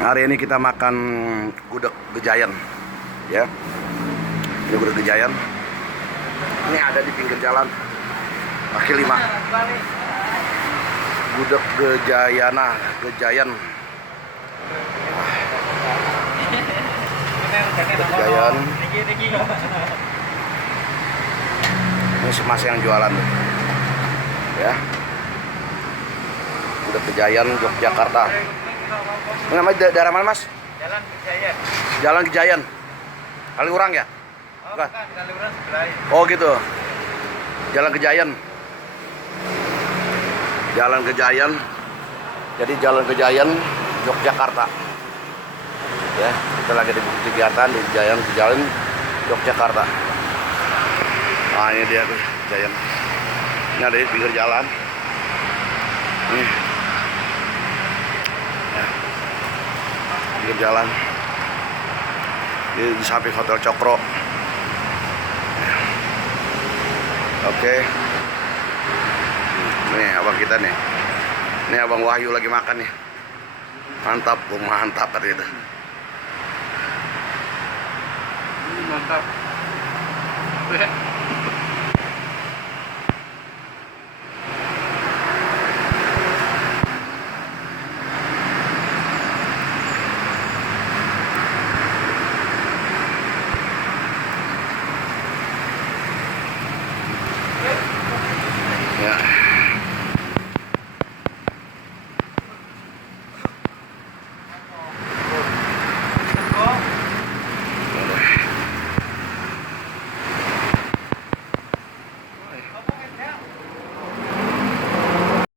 Hari ini kita makan gudeg Gejayan, ya. Ini gudeg Gejayan. Ini ada di pinggir jalan, kaki 5. Gudeg Gejayan. Gejayan. Ini si Mas yang jualan tuh, ya. Gudeg Gejayan, Yogyakarta. Ini namanya daerah mana, Mas? Jalan Gejayan. Jalan Gejayan. Kaliurang ya? Oh, bukan, Kaliurang sebelah. Oh gitu. Jalan Gejayan. Jalan Gejayan. Jadi Jalan Gejayan, Yogyakarta. Ya, kita lagi di kegiatan di Jalan Yogyakarta. Nah, ini dia tuh Gejayan. Ini ada di pinggir jalan. Nih. Ya. Pinggir jalan. Ini di samping Hotel Cokro. Oke. Nih abang kita nih. Ini abang Wahyu lagi makan nih. Mantap, mantap katanya itu. Mantap.